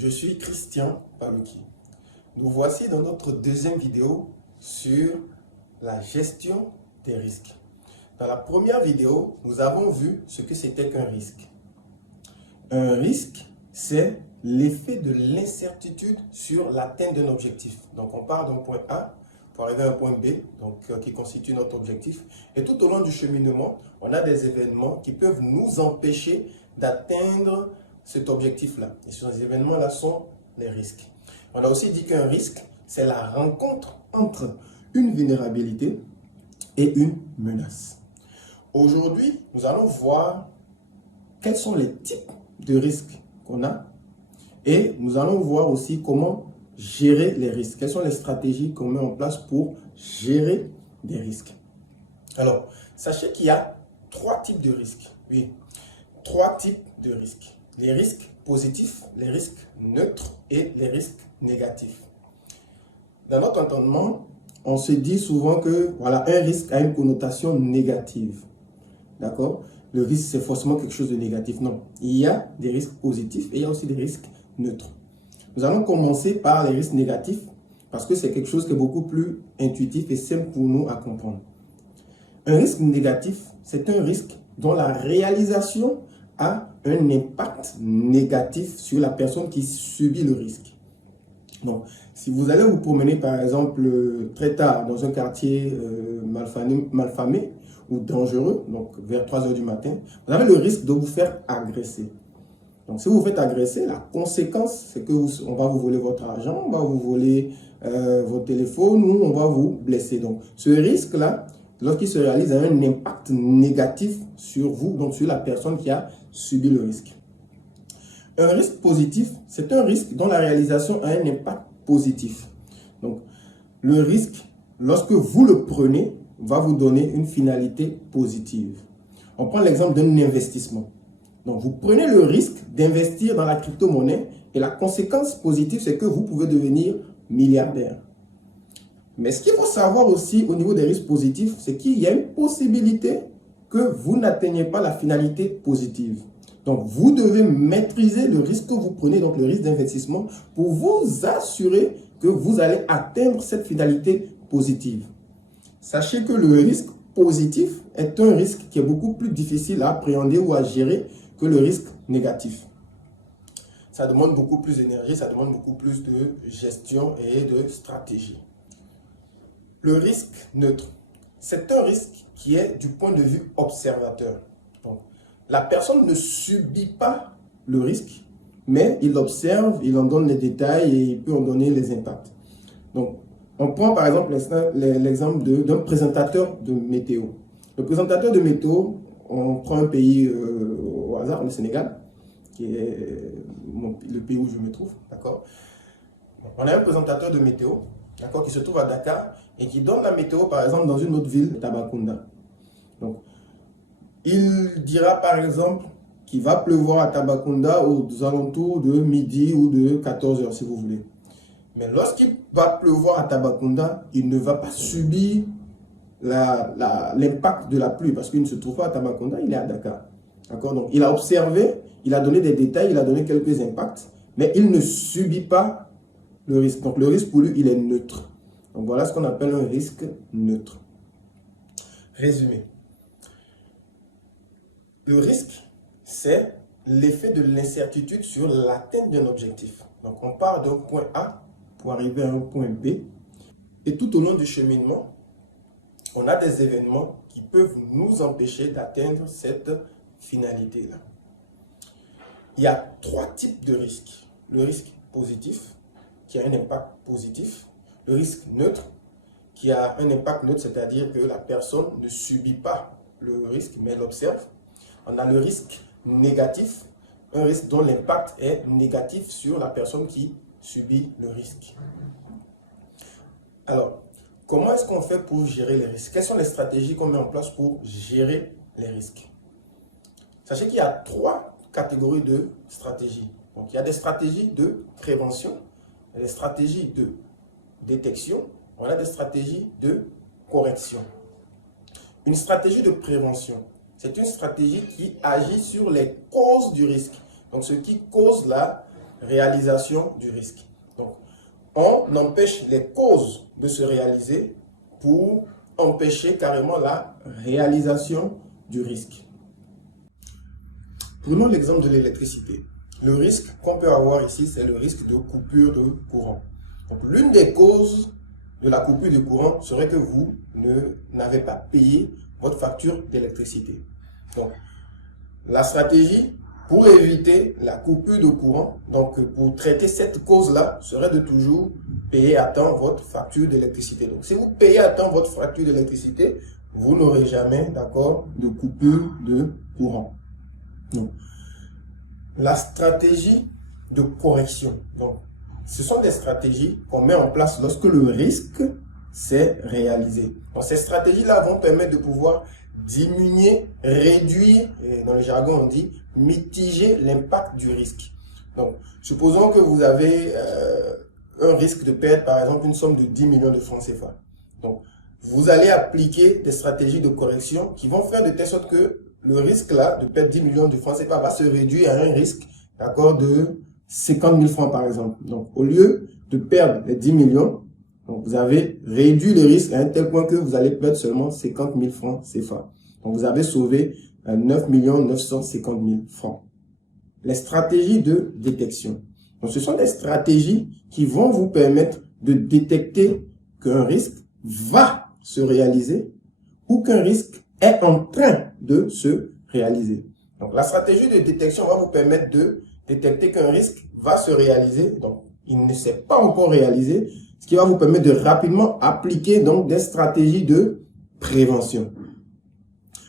je suis Christian Palouki. Nous voici dans notre deuxième vidéo sur la gestion des risques. Dans la première vidéo, nous avons vu ce que c'était qu'un risque. Un risque, c'est l'effet de l'incertitude sur l'atteinte d'un objectif. Donc on part d'un point A pour arriver à un point B, qui constitue notre objectif. Et tout au long du cheminement, on a des événements qui peuvent nous empêcher d'atteindre cet objectif-là. Et ces événements-là sont les risques. On a aussi dit qu'un risque, c'est la rencontre entre une vulnérabilité et une menace. Aujourd'hui, nous allons voir quels sont les types de risques qu'on a et nous allons voir aussi comment gérer les risques. Quelles sont les stratégies qu'on met en place pour gérer des risques. Alors, sachez qu'il y a trois types de risques. Oui, trois types de risques. Les risques positifs, les risques neutres et les risques négatifs. Dans notre entendement, on se dit souvent que voilà, un risque a une connotation négative. D'accord? Le risque, c'est forcément quelque chose de négatif. Non, il y a des risques positifs et il y a aussi des risques neutres. Nous allons commencer par les risques négatifs parce que c'est quelque chose qui est beaucoup plus intuitif et simple pour nous à comprendre. Un risque négatif, c'est un risque dont la réalisation a un impact négatif sur la personne qui subit le risque. Donc, si vous allez vous promener par exemple très tard dans un quartier malfamé ou dangereux, donc vers 3 h du matin, vous avez le risque de vous faire agresser. Donc, si vous vous faites agresser, la conséquence, c'est que on va vous voler votre argent, on va vous voler votre téléphone ou on va vous blesser. Donc, ce risque-là, lorsqu'il se réalise, a un impact négatif sur vous, donc sur la personne qui a subi le risque. Un risque positif, c'est un risque dont la réalisation a un impact positif. Donc, le risque, lorsque vous le prenez, va vous donner une finalité positive. On prend l'exemple d'un investissement. Donc, vous prenez le risque d'investir dans la crypto-monnaie et la conséquence positive, c'est que vous pouvez devenir milliardaire. Mais ce qu'il faut savoir aussi au niveau des risques positifs, c'est qu'il y a une possibilité que vous n'atteigniez pas la finalité positive. Donc, vous devez maîtriser le risque que vous prenez, donc le risque d'investissement, pour vous assurer que vous allez atteindre cette finalité positive. Sachez que le risque positif est un risque qui est beaucoup plus difficile à appréhender ou à gérer que le risque négatif. Ça demande beaucoup plus d'énergie, ça demande beaucoup plus de gestion et de stratégie. Le risque neutre, c'est un risque qui est du point de vue observateur. Donc, la personne ne subit pas le risque, mais il observe, il en donne les détails et il peut en donner les impacts. Donc, on prend par exemple l'exemple d'un présentateur de météo. Le présentateur de météo, on prend un pays au hasard, le Sénégal, qui est le pays où je me trouve, d'accord? On a un présentateur de météo, d'accord, qui se trouve à Dakar et qui donne la météo, par exemple, dans une autre ville, Tambacounda. Donc, il dira, par exemple, qu'il va pleuvoir à Tambacounda aux alentours de midi ou de 14 h, si vous voulez. Mais lorsqu'il va pleuvoir à Tambacounda, il ne va pas subir l'impact de la pluie parce qu'il ne se trouve pas à Tambacounda, il est à Dakar. D'accord? Donc, il a observé, il a donné des détails, il a donné quelques impacts, mais il ne subit pas le risque. Donc, le risque pour lui, il est neutre. Donc, voilà ce qu'on appelle un risque neutre. Résumé. Le risque, c'est l'effet de l'incertitude sur l'atteinte d'un objectif. Donc, on part d'un point A pour arriver à un point B. Et tout au long du cheminement, on a des événements qui peuvent nous empêcher d'atteindre cette finalité-là. Il y a trois types de risques. Le risque positif, qui a un impact positif. Le risque neutre, qui a un impact neutre, c'est-à-dire que la personne ne subit pas le risque, mais l'observe. On a le risque négatif, un risque dont l'impact est négatif sur la personne qui subit le risque. Alors, comment est-ce qu'on fait pour gérer les risques? Quelles sont les stratégies qu'on met en place pour gérer les risques? Sachez qu'il y a trois catégories de stratégies. Donc, il y a des stratégies de prévention, il y a des stratégies de détection, on a des stratégies de correction. Une stratégie de prévention, c'est une stratégie qui agit sur les causes du risque. Donc, ce qui cause réalisation du risque. Donc, on empêche les causes de se réaliser pour empêcher carrément la réalisation du risque. Prenons l'exemple de l'électricité. Le risque qu'on peut avoir ici, c'est le risque de coupure de courant. Donc, l'une des causes de la coupure de courant serait que vous n'avez pas payé votre facture d'électricité. Donc, la stratégie pour éviter la coupure de courant, donc pour traiter cette cause-là, serait de toujours payer à temps votre facture d'électricité. Donc, si vous payez à temps votre facture d'électricité, vous n'aurez jamais, d'accord, de coupure de courant. Donc, la stratégie de correction. Donc, ce sont des stratégies qu'on met en place lorsque le risque s'est réalisé. Donc, ces stratégies-là vont permettre de pouvoir diminuer, réduire, et dans le jargon on dit mitiger l'impact du risque. Donc, supposons que vous avez un risque de perdre par exemple une somme de 10 millions de francs CFA. Donc, vous allez appliquer des stratégies de correction qui vont faire de telle sorte que le risque là de perdre 10 millions de francs CFA va se réduire à un risque, d'accord, de 50 000 francs par exemple. Donc, au lieu de perdre les 10 millions, donc vous avez réduit le risque à un tel point que vous allez perdre seulement 50 000 francs CFA. Donc, vous avez sauvé 9 950 000 francs. Les stratégies de détection. Donc, ce sont des stratégies qui vont vous permettre de détecter qu'un risque va se réaliser ou qu'un risque est en train de se réaliser. Donc, la stratégie de détection va vous permettre de détecter qu'un risque va se réaliser. Donc, il ne s'est pas encore réalisé, ce qui va vous permettre de rapidement appliquer donc des stratégies de prévention.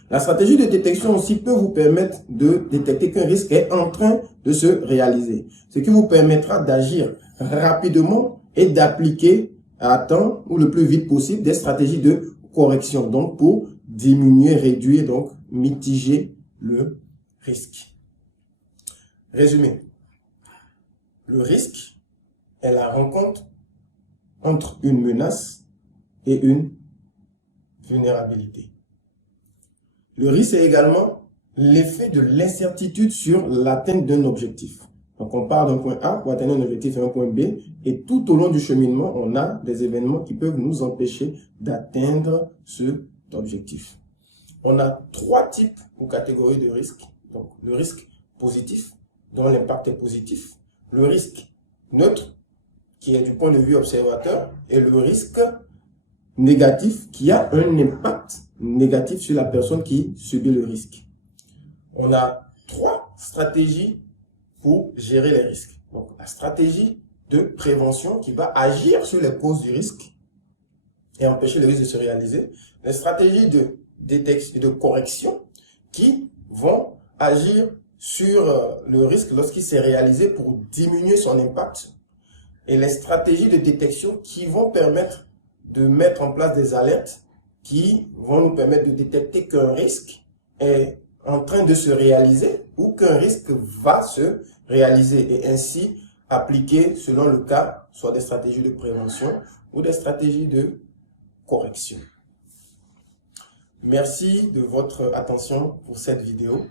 La stratégie de détection aussi peut vous permettre de détecter qu'un risque est en train de se réaliser, ce qui vous permettra d'agir rapidement et d'appliquer à temps ou le plus vite possible des stratégies de correction, donc pour diminuer, réduire, donc mitiger le risque. Résumé, le risque est la rencontre entre une menace et une vulnérabilité. Le risque est également l'effet de l'incertitude sur l'atteinte d'un objectif. Donc, on part d'un point A pour atteindre un objectif à un point B, et tout au long du cheminement, on a des événements qui peuvent nous empêcher d'atteindre cet objectif. On a trois types ou catégories de risques. Donc, le risque positif, dont l'impact est positif, le risque neutre, qui est du point de vue observateur, et le risque négatif, qui a un impact négatif sur la personne qui subit le risque. On a trois stratégies pour gérer les risques. Donc, la stratégie de prévention qui va agir sur les causes du risque et empêcher le risque de se réaliser. Les stratégies de détection et de correction qui vont agir sur le risque lorsqu'il s'est réalisé pour diminuer son impact. Et les stratégies de détection qui vont permettre de mettre en place des alertes qui vont nous permettre de détecter qu'un risque est en train de se réaliser ou qu'un risque va se réaliser et ainsi appliquer selon le cas soit des stratégies de prévention ou des stratégies de correction. Merci de votre attention pour cette vidéo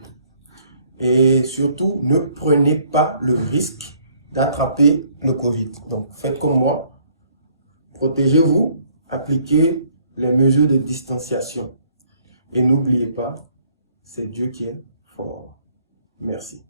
et surtout ne prenez pas le risque d'attraper le Covid. Donc faites comme moi, protégez-vous, appliquez les mesures de distanciation et n'oubliez pas, c'est Dieu qui est fort. Merci.